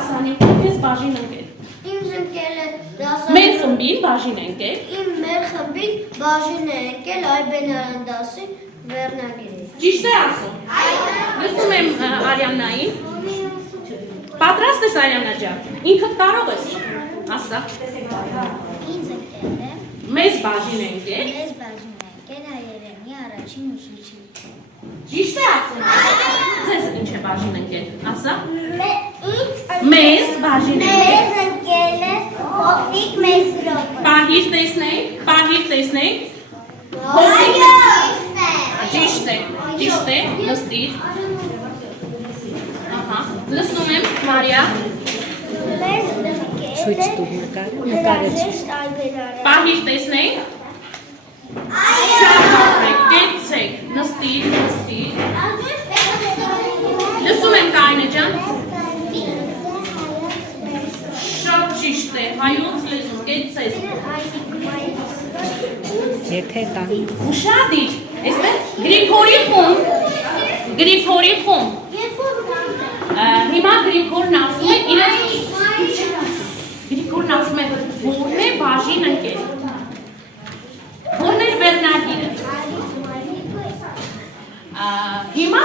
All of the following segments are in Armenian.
դասանյութը քեզ բաժին ընկել։ Իմ ընկելը Մեր խմբին բաժին ընկել։ Մեր խմբին բաժին է ընկել Այբենարան դասի վերնագիրը։ Ճիշտ է ասում։ Լսում եմ Արիաննային։ Պատրաստ ես Արիաննա ջան։ Ինքդ կարող ես ասա։ Ինձ ընկել է Մեզ բաժին ընկել։ Մեզ բաժին է ընկել Հայերենի առաջին ուսուցիչը։ Ճիշտ է ասում։ Ձեզ ինչ է բաժին ընկել։ Ասա։ Մեզ բաժին ընկել է փոքրիկ Մեսրոպը։ Պահիր տեսնենք։ Ճիշտ է, նստիր։ Ահա, լսում եմ Մարիա։ Մեզ ընկել է Այբենարան։ Պահիր տեսնենք։ Կեցեք, նստիր։ Լսում եմ Կարինե ջան։ Շատ ճիշտ է, հայոց լեզուն, կեցես։ Եթե տանի։ Ուշադիր, այսպես Գրիգորի խումբ։ Հիմա Գրիգորն ասում է Գրիգորն ասում է որն է բաժին ընկել։ Որն է վերնագիրը։ Հիմա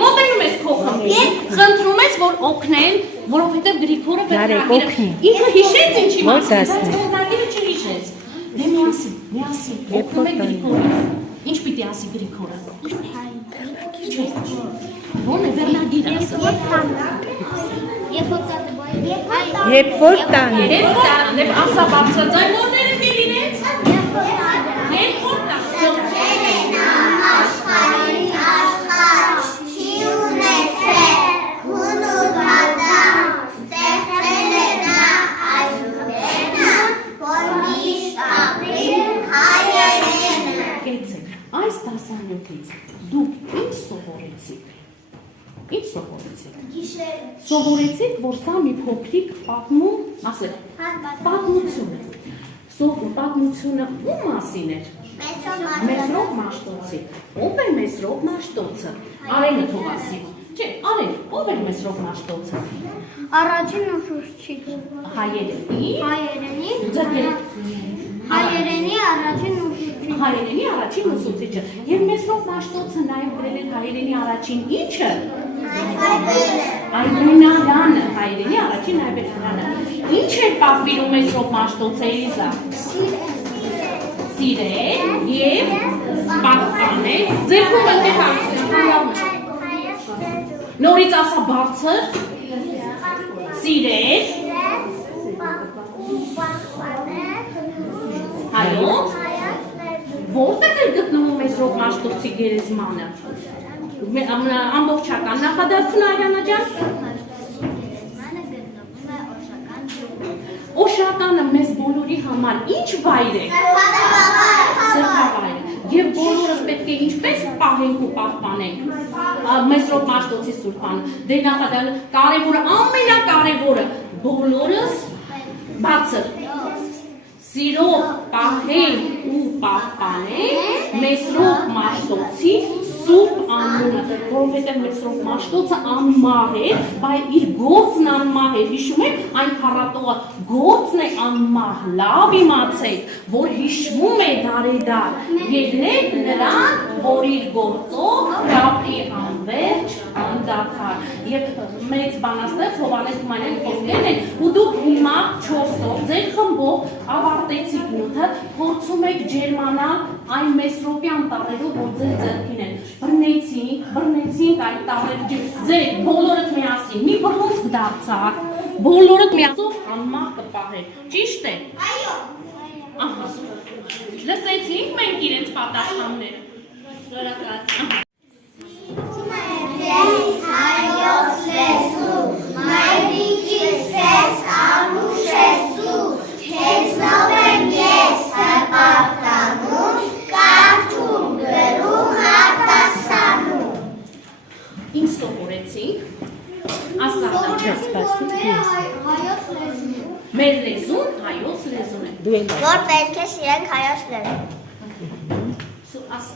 մոտենում ես քո խմբին, խնդրում ես որ օգնեն, որովհետև Գրիգորը վերնագիրը ինքը հիշեց ինչի մասին, բայց վերնագիրը չհիշեց։ Դե միասին, օգնում եք Գրիգորին։ Ինչ պիտի ասի Գրիգորը։ Որն է վերնագիրը ասը։ Երբ որ տանի։ Դեպ ասա բարձրաձայն որները մի լինեց։ Երբ որ Այս դասանյութից դուք ինչ սովորեցիք։ Սովորեցիք, որ սա մի փոքրիկ պատմություն է։ Պատմությունը ում մասին էր։ Մեսրոպ Մաշտոցի։ Ով է Մեսրոպ Մաշտոցը։ Արենը թող ասի։ Չէ, Արեն, ով է Մեսրոպ Մաշտոցը։ Առաջին ուսուցիչը։ Հայերենի առաջին ուսուցիչը։ Եվ Մեսրոպ Մաշտոցը նաև գրել էր հայերենի առաջին ինչը։ Այբենարանը, հայերենի առաջին Այբենարանը։ Ինչ էր պատվիրում Մեսրոպ Մաշտոցը Էլիզա։ Սիրել և պահպանել։ Ձեր խումբը դե նորից ասա բարձր։ Սիրել։ Հայոց։ Որտեղ է գտնվում Մեսրոպ Մաշտոցի գերեզմանը։ Ամբողջական նախադասություն Արիաննա ջան։ Օշականը մեզ բոլորի համար ինչ վայր է։ Սրբավայր։ Եվ բոլորս պետք է ինչպես պահենք ու պահպանենք Մեսրոպ Մաշտոցի սուրբանը։ Դե կարևորը, ամենակարևորը բոլորս բարձր սիրով պահենք ու պահպանենք Մեսրոպ Մաշտոցի սուրբ անունը, որովհետև Մեսրոպ Մաշտոցը անմահ է, բայց իր գործն անմահ է, հիշում եք, այն փառատողը գործն է անմահ, լավ իմացեք, որ հիշվում է դարեդար, ելնեք նրան, որ իր գործով կապրի անվերջ, անդադար։ Եվ մեծ բանաստեղծ Հովհաննես Թումանյանի խոսքերն են, ու դուք հիմա 4-ով ձեր խմբով ավարտեցիք նյութը, փորձում եք ջերմանալ այն Մեսրոպյան տառերով, որ ձեր ձեռքին են։ Բռնեցինք այդ տառերը, ձեր բոլորդ միասին, մի բռունցք դարձաք, բոլորդ միասին անմահ կպահեք, ճիշտ է։ Այո։ Ահա։ Լսեցինք մենք իրենց պատասխանները։ Շնորհակալ։ Հայոց լեզու, մայրիկից պես անուշ ես դու, քեզնով եմ ես հպարտանում, կարդում գրում արտասանում։ Ինչ սովորեցինք։ Ասա Հայոց լեզու։ Մեր լեզուն հայոց լեզուն է։ Որ պետք է սիրենք հայոց լեզու։ Ասա։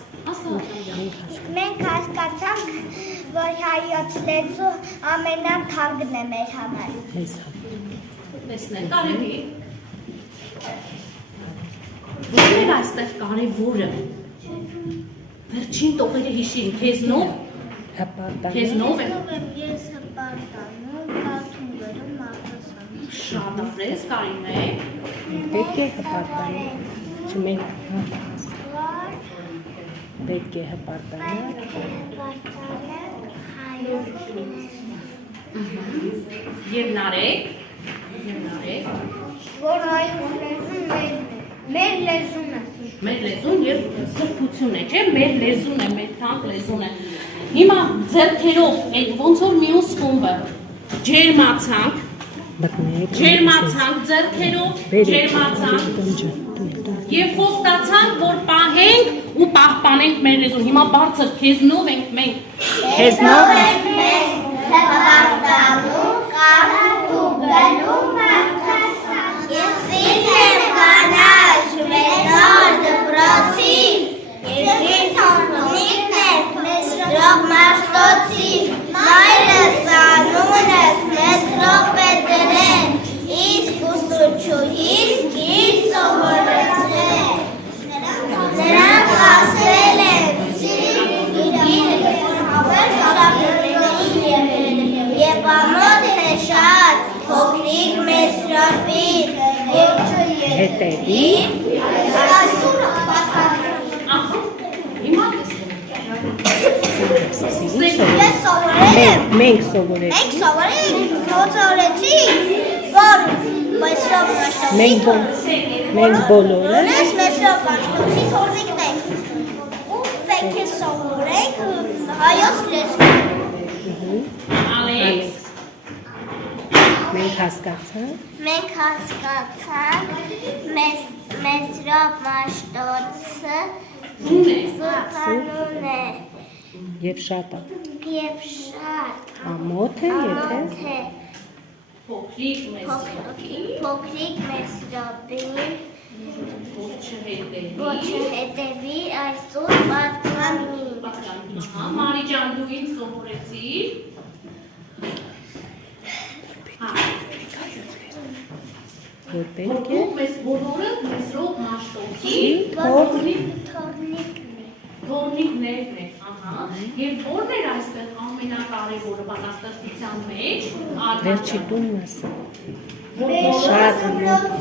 Մենք հասկացանք, որ հայոց լեզու ամենաթանկն է մեր համար։ Մեզ Տեսնենք, կարևի։ Ո՞րն էր այստեղ կարևորը։ Վերջին տողերը հիշին, քեզնով հպարտան է։ Ես հպարտանում, կարդում վերում մարդասանում։ Շատ ապրես, Կարինե։ պետք է հպարտանը չմենք պետք է հպարտանը Եվ նարեկ։ Որ հայոց լեզուն մեր լեզուն է։ Մեր լեզուն եւ սրբություն է, չէ՞, մեր լեզուն է, մեր թանկ լեզուն է։ Հիմա ձեռքերով, այդ ոնց որ մյուս խումբը ջերմացանք, մտնեք ջերմացանք ձեռքերով, ջերմացանք եւ խոստացանք, որ պահենք ու պահպանենք մեր լեզուն։ Հիմա բարձր քեզնով ենք մենք։ Քեզնով ենք մենք հպարտանում, կարդում վերում մարդասան։ Ես ինքն կանաչ մենոր դպրոցի, երկրին թողնիկն ենք մեզ դրող մաշտոցի, մայրս անունս մեզ ռոպետրեն, իսկ ուսուցչուհիս գիր սովորեցրեն։ Նրանք ասել են, Եվ ամոթ է շատ, փոքրիկ մեզ ռապիր, հետևի Հիմա Ես սովորել եմ, մենք սովորեցինք մենք սովորեցի, որ մեսրով մաշտոցի մենք բոլորը մեսրով մաշտոցի թորնիկն ենք, ու պետք է սովորենք հայոց լեզուն։ Ալեքս մենք հասկացանք Մենք հասկացանք մեսրով մաշտոցը զուտանուն է եւ շատ և շատ ամոթ է եթե փոքրիկ մեզ փոքրիկ մեսրոպին ոչ հետևի այսօր պատկանի։ Մարի ջան, դու ինձ սովորեցիր։ որ պետք է Մեզ բոլորը մեսրով մաշտոցի թորնիկներն են, եւ որն էր այստեղ ամենակարևորը բանաստեղծության մեջ, վերջի տունն ասա շատ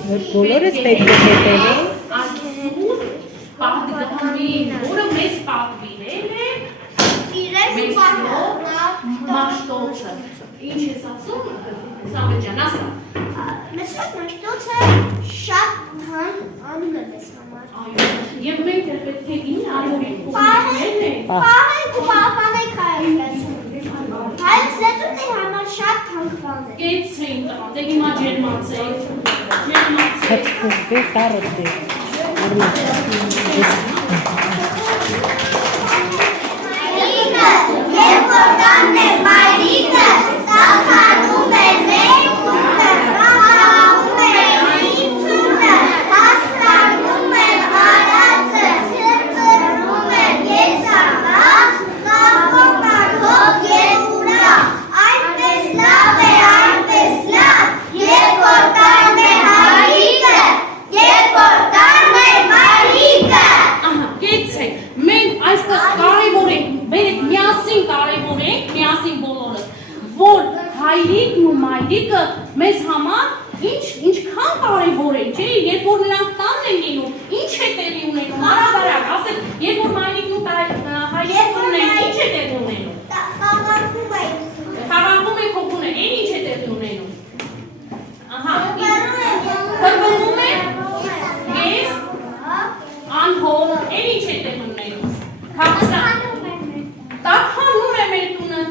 որ բոլորս պետք է հետևեն Այսօր պատգամին, որը մեզ պատվիրել է մեսրով մաշտոցը։ Ինչ ես ասում, Սամվել ջան, ասա։ Մեսրով մաշտոցը շատ անուն է մեզ համար։ Այո, եւ մենք էլ պետք է ինչ արորենք Պահենք ու պահպանենք հայոց լեզուն։ Հայոց լեզուն է համար շատ թանկ բան է։ Կեցցեին տղա, դե հիմա ջերմացեք, հտկուղի տարդ է Եվ որ կանն է մայրիկը, սախանում է մեր կունը, խաղում է ինքունը, հասկանում է արածը, ծրում է կեսամա, խաղում անհով և ուրա, այնպես լավ է, և որ կանն է հարիկը, և որ կանն է մայրիկը։ Ահա, կեցցեք, մենք այստեղ կարևոր ենք, բերեք միասին կարևոր ենք, միասին բոլորս, որ հայրիկն ու մայրիկը մեզ համար ինչքան կարևոր են, չէ, երբ որ նրանք տանն են լինում, ինչ է տեղի ունենում, արագ, ասեք, երբ որ մայրիկն ու հայրիկն ունեն, ինչ է տեղի ունենում, խաղաղում եք հոգուն են, ինչ է տեղի ունենում, ահա, խրվնում եք, ես, անհով, ինչ է տեղի ունենում, Տաքանում է մեր տունը,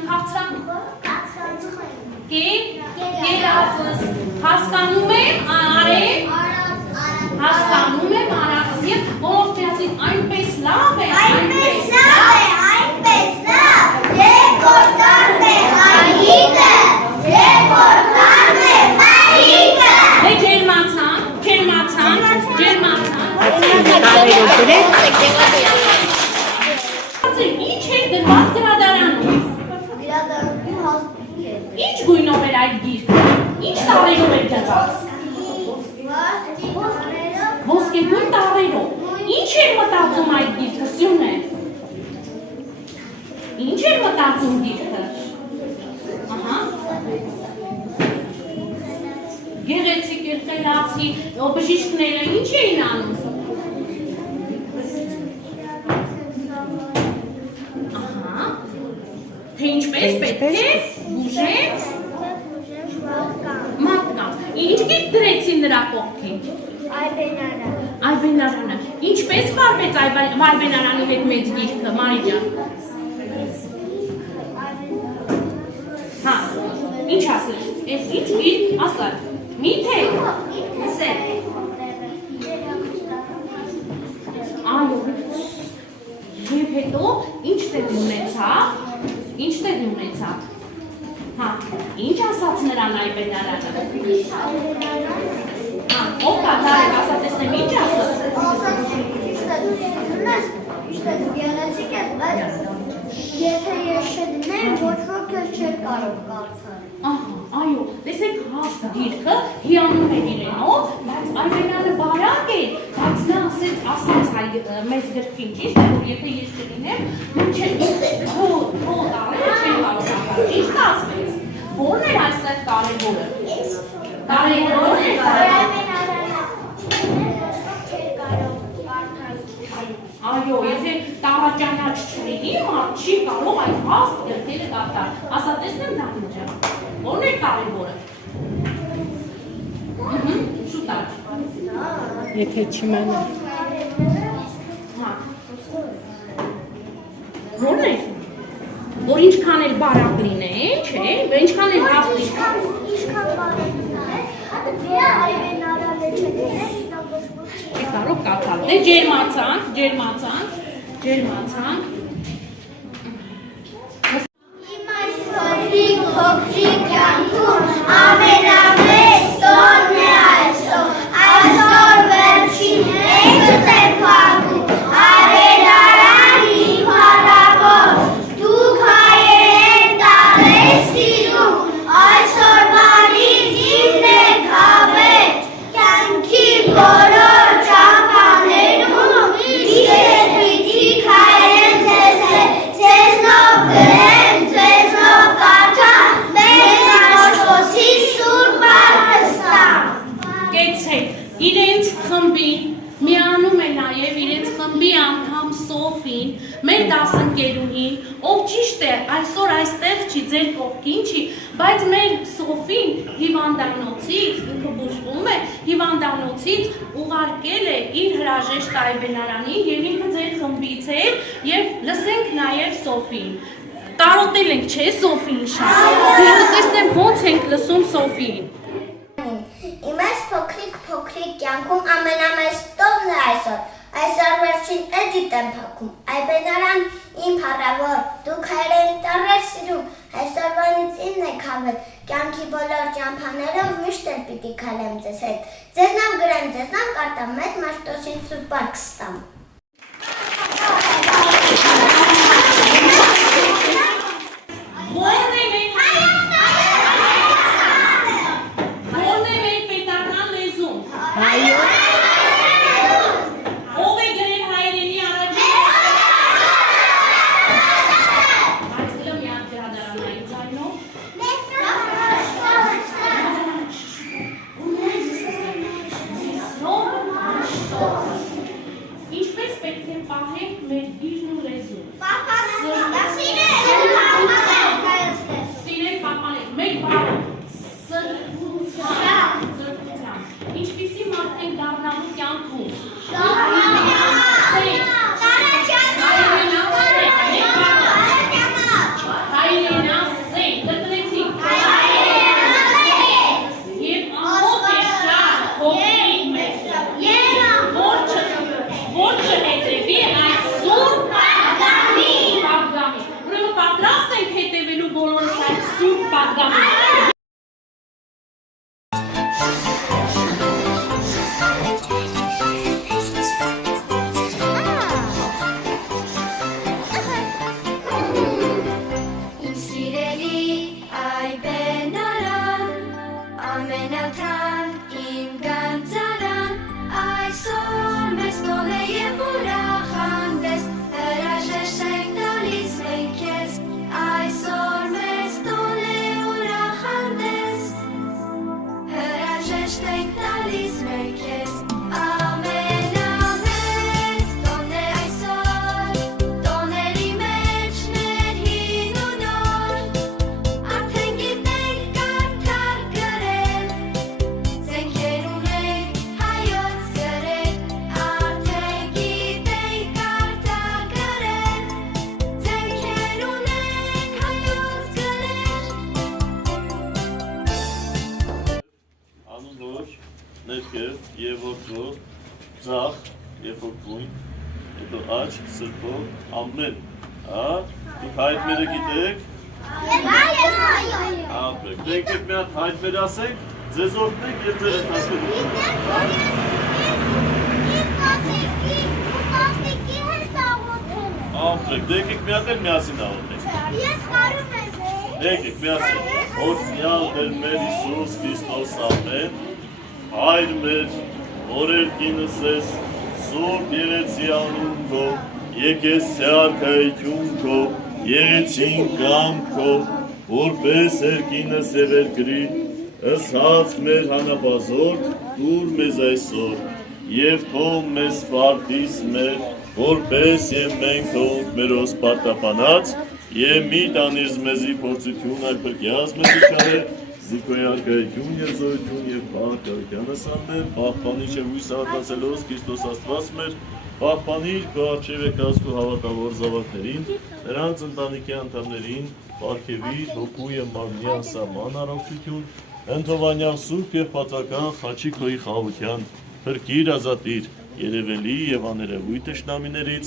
կերածս, հասկանում եմ, արև, հասկանում եմ, արածս, և բոլորս միասին այնպես լավ է, Եվ որ կանն է հայրիկը, և որ կանն է մայրիկը։ դե ջերմացան, Ինչ եք դրված գրադարանում, այդ գիրքը։ Ինչ տարերով էր գրված։ Ոսկեգույն տարերով։ Ինչ էր մտածում այդ գիրքը, Սյունե։ Ինչ էր մտածում գիրքը։ Ահա։ Գեղեցիկ էր, խելացի, բժիշկները ինչ էին անում։ Ահա։ Թե ինչպես պետք է բուժեն մարդկանց։ Ինչ գիրք դրեցին նրա կողքին։ Այբենարանը։ Ինչպես վարվեց Այբենարանի հետ մեծ գիրքը, Մարի ջան։ Հա, ինչ ասես, ես ինչ գիրք ասար, միթե, այո, և հետո ինչ տեղի ունեցավ, հա, ինչ ասաց նրան Այբենարանը, հա, ով կատարեք, ասա տեսնեմ ինչ ասաց, Եթե ես չդնեմ, ոչ ոք ես չէր կարող կարծել։ Ահա, այո, տեսեք հաստ գիրքը հիանում էր իրենով, բայց Այբենարանը բարակ էր, բայց նա ասաց մեծ գրքին ճիշտ է, որ եթե ես չլինեմ, քո տարերը չեն կարող ապար, ճիշտ ասվեց, որն էր այստեղ կարևորը։ Կարևորն էր Այո, եթե տարաճանաչ չլինի, մարդ չի կարող այդ հաստ գրքերը կատարել։ Ասա տեսնեմ Դավիթ ջան, որն է կարևորը։ Շուտ աջ։ Եթե չիմանա։ Հա։ Որն է։ Որ ինչքան էլ բարակ լինեն, չէ, ինչքան էլ հաստ Ինչքան բարակ լինեն, Այբենարանը չդնեն, կարող կատարել։ Դե ջերմացանք։ Իմ այս փոքրիկ կյանքում ամենամեծ տոնն է այսօր վերջին էջդ է փակում, Այբենարան իմ հարավոր, դուք հայերեն տարեր սիրում, այսօրվանից իմն եք հավետ, կյանքի բոլոր ճամփաներում իհեր պիտի քայլեն ձեզնով գրեմ, ձեզնով կարդամ, մեր Աստծո սուրբ բանաստան։ Կեցեք իրենց խմբին միանում է նաև իրենց խմբի անդամ Սոֆին, մեր դասընկերուհին, ով ճիշտ է այսօր այստեղ չի, ձեր կողքին չի, բայց մեր Սոֆին հիվանդանոցից, ինքը բուժվում է, հիվանդանոցից ուղարկել է իր հրաժեշտ Այբենարանին և ինքը ձեր խմբից էր և լսենք նաև Սոֆին։ Տարոտել ենք, չէ Սոֆին շատ, դե տեսնեմ ոնց ենք լսում Սոֆին։ Իմ այս փոքրիկ կյանքում ամենամեծ տոնն է այսօր վերջին էջիտ եմ փակում, Այբենարան իմ փառավոր, դուք հայերեն տարեր սիրում, այսօրվանից իմն եք հավետ, կյանքի բոլոր ճամփաներով միշտ էլ պիտի քայլեմ ձեզ հետ, ձեզնով գրեմ, ձեզնով կարդամ, մեծ Մաշտոցին սուրբ բառ կստամ։ Ինչպես հաշտ ենք տալիս մեր քեզ ամենամեծ տոնն է այսօր տոների մեջ մեր հին ու նոր արդեն գիտենք կարդալ գրել ձենքեր ունենք հայոց գրել արդեն գիտենք կարդալ գրել ձենքեր ունենք հայոց գրել Անուն որ, ներքև, և որդո, ձախ, և որդվույն, հետո աչ, սրբո, ամեն, դուք հայտմերը գիտեք, ապրեք, դեքեք մի հատ հայտմեր ասենք, ձեզ որդնենք և ձեր հետ ասվելու, ապրեք, դեքեք մի հատ էլ միասին աղորդենք, դեքեք միասին, օրհնյալ Տեր մեր Հիսուս Քրիստոս ամեն, Հայր մեր, օրեր կինս ես, Սուրբ եղեցի անուն քո, եկես սեարքայություն քո, եղեցին կամ քո, որպես երկինս եւ երկրի, ըսած մեր հանապազոր, դուր մեզ այսօր, եւ թող մեզ վարտիս մեր, որպես եւ մենք թող մերոս պարտապանած, եւ մի տանիր մեզի փորձություն այլ բրկյազ մեզի չարե, Զիկոյարկայություն և զոյություն և պահարկայությանս ամեն, պահպանիչ և հույս արտացելոս Քրիստոս Աստված մեր, պահպանիր քո առջև եկած քո հավատավոր զավակներին, նրանց ընտանիքի անդամներին, պարգևիր հոգու և մարմնի անսահման առողջություն, ընդհովանյալ սուրբ և պատվական խաչի քոյի խաղաղության, փրկիր ազատիր, երևելի և աներևույթ թշնամիներից,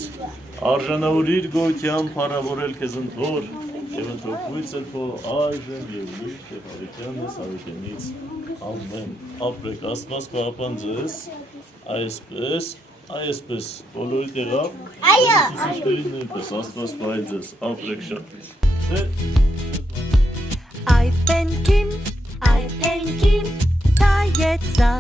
արժանավորիր գոյության փառավորել քեզ ընթոր, և ընտրոքույց էլ քո այժմ և միշտ և հավիտյանս հավիտենից, ամեն, ապրեք, Աստված պահապան ձեզ, այսպես, բոլորի տեղավ, Հիսուսիշտերի նույնպես, Աստված պահի ձեզ, ապրեք շատ, Այ պենքիմ, դա եծա,